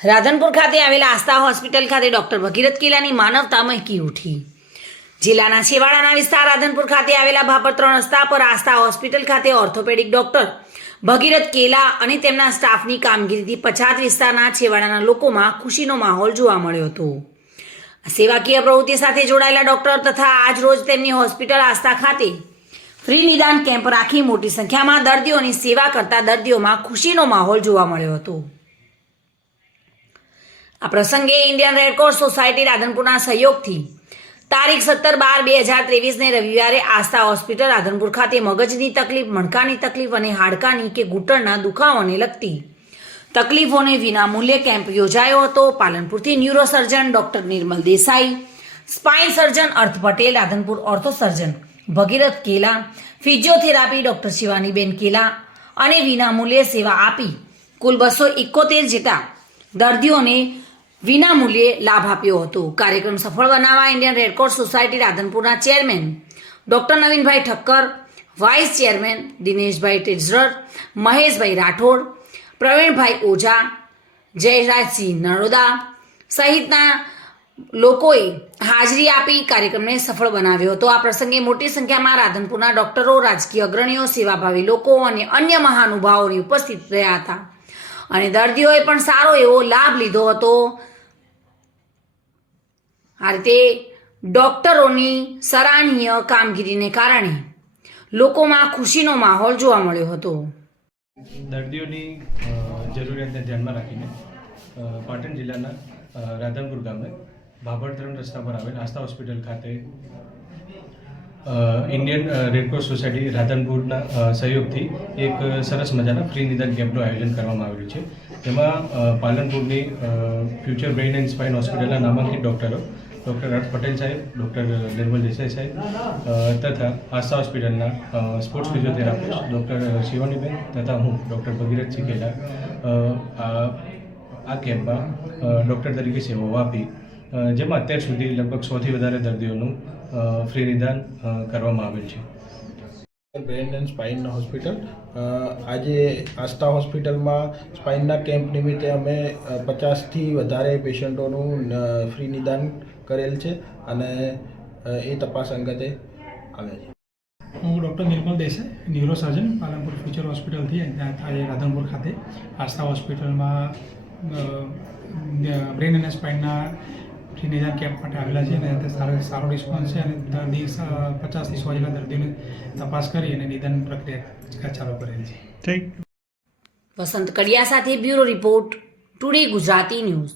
રાધનપુર ખાતે આવેલા આસ્થા હોસ્પિટલ ખાતે ડોક્ટર ભગીરથ કેલાની માનવતા મહેકી ઉઠી। જિલ્લાના છેવાડાના વિસ્તાર રાધનપુર ખાતે આવેલા ભાભર 3 રસ્તા પર આસ્થા હોસ્પિટલ ખાતે ઓર્થોપેડિક ડોક્ટર ભગીરથ કેલા અને તેમના સ્ટાફની કામગીરીથી પછાત વિસ્તારના છેવાડાના લોકોમાં ખુશીનો માહોલ જોવા મળ્યો હતો। સેવાકીય પ્રવૃત્તિ સાથે જોડાયેલા ડોક્ટર તથા આજ રોજ તેમની હોસ્પિટલ આસ્થા ખાતે ફ્રી નિદાન કેમ્પ રાખી મોટી સંખ્યામાં દર્દીઓની સેવા કરતા દર્દીઓમાં ખુશીનો માહોલ જોવા મળ્યો હતો। આ પ્રસંગે ઇન્ડિયન રેડક્રોસ સોસાયટી રાધનપુરના સહયોગથી તારીખ 17/12/2023ને રવિવારે આસ્થા હોસ્પિટલ રાધનપુર ખાતે મગજની તકલીફ, મણકાની તકલીફ અને હાડકાની કે ઘૂંટણના દુખાવાને લગતી તકલીફોને વિનામૂલ્યે કેમ્પ યોજાયો હતો। પાલનપુરથી ન્યુરોસર્જન ડોક્ટર નિર્મલ દેસાઈ, સ્પાઇન સર્જન અર્થ પટેલ, રાધનપુર ઓર્થો સર્જન ભગીરથ કેલા, ફિઝિયોથેરાપી ડોક્ટર શિવાનીબેન કેલા અને વિનામૂલ્યે સેવા આપી કુલ 271 જેટલા દર્દીઓને વિનામૂલ્યે લાભ આપ્યો હતો। કાર્યક્રમ સફળ બનાવવા ઇન્ડિયન રેડક્રોસ સોસાયટી રાધનપુરના chairman doctor Navinbhai Thakkar, vice chairman Dineshbhai treasurer, Maheshbhai Rathod, Pravinbhai Oza, Jayrajsinh Naroda સહિતના લોકોએ હાજરી આપી કાર્યક્રમને સફળ બનાવ્યો હતો। આ પ્રસંગે મોટી સંખ્યામાં રાધનપુરના ડોક્ટરો, રાજકીય અગ્રણીઓ, સેવાભાવી લોકો અને અન્ય મહાનુભાવોની ઉપસ્થિત રહ્યા હતા અને દર્દીઓએ પણ સારો એવો લાભ લીધો હતો। આ રીતે ડોક્ટરોની સરાહનીય કામગીરીને કારણે લોકોમાં ખુશીનો માહોલ જોવા મળ્યો હતો। દર્દીઓની જરૂરિયાતને ધ્યાનમાં રાખીને પાટણ જિલ્લાના રાધનપુર ગામે ભાભર 3 રસ્તા પર આવેલ આસ્થા હોસ્પિટલ ખાતે ઇન્ડિયન રેડક્રોસ સોસાયટી રાધનપુરના સહયોગથી એક સરસ મજાના ફ્રી નિદાન કેમ્પનું આયોજન કરવામાં આવેલું છે। તેમાં પાલનપુરની ફ્યુચર બ્રેઇન એન્ડ સ્પાઇન હોસ્પિટલના નામાંકિત ડૉક્ટરો ડૉક્ટર હર્ષ પટેલ સાહેબ, ડૉક્ટર નિર્મલ દેસાઈ સાહેબ તથા આસ્થા હોસ્પિટલના સ્પોર્ટ્સ ફિઝિયોથેરાપિસ્ટ ડૉક્ટર શિવાનીબેન તથા હું ડૉક્ટર ભગીરથ કેલા આ કેમ્પમાં ડૉક્ટર તરીકે સેવાઓ આપી, જેમાં અત્યાર સુધી લગભગ 100થી વધારે દર્દીઓનું ફ્રી નિદાન કરવામાં આવેલ છે। બ્રેન એન્ડ સ્પાઇન હોસ્પિટલ આજે આસ્થા હોસ્પિટલમાં સ્પાઇનના કેમ્પ નિમિત્તે અમે 50થી વધારે પેશન્ટોનું ફ્રી નિદાન કરેલ છે અને એ તપાસ અંગતે આવ્યા છે। હું ડૉક્ટર નિર્મલ દેસાઈ, ન્યુરોસર્જન, પાલનપુર ફ્યુચર હોસ્પિટલથી આજે રાધનપુર ખાતે આસ્થા હોસ્પિટલમાં બ્રેન અને સ્પાઇનના ફ્રી નિદાન કેમ્પ માટે આવેલા છે અને સારો રિસ્પોન્સ છે અને દર્દી 50થી 100 જેટલા દર્દીઓને તપાસ કરી અને નિદાન પ્રક્રિયા ચાલુ કરેલ છે। વસંત કડિયા સાથે bureau report, today Gujarati news.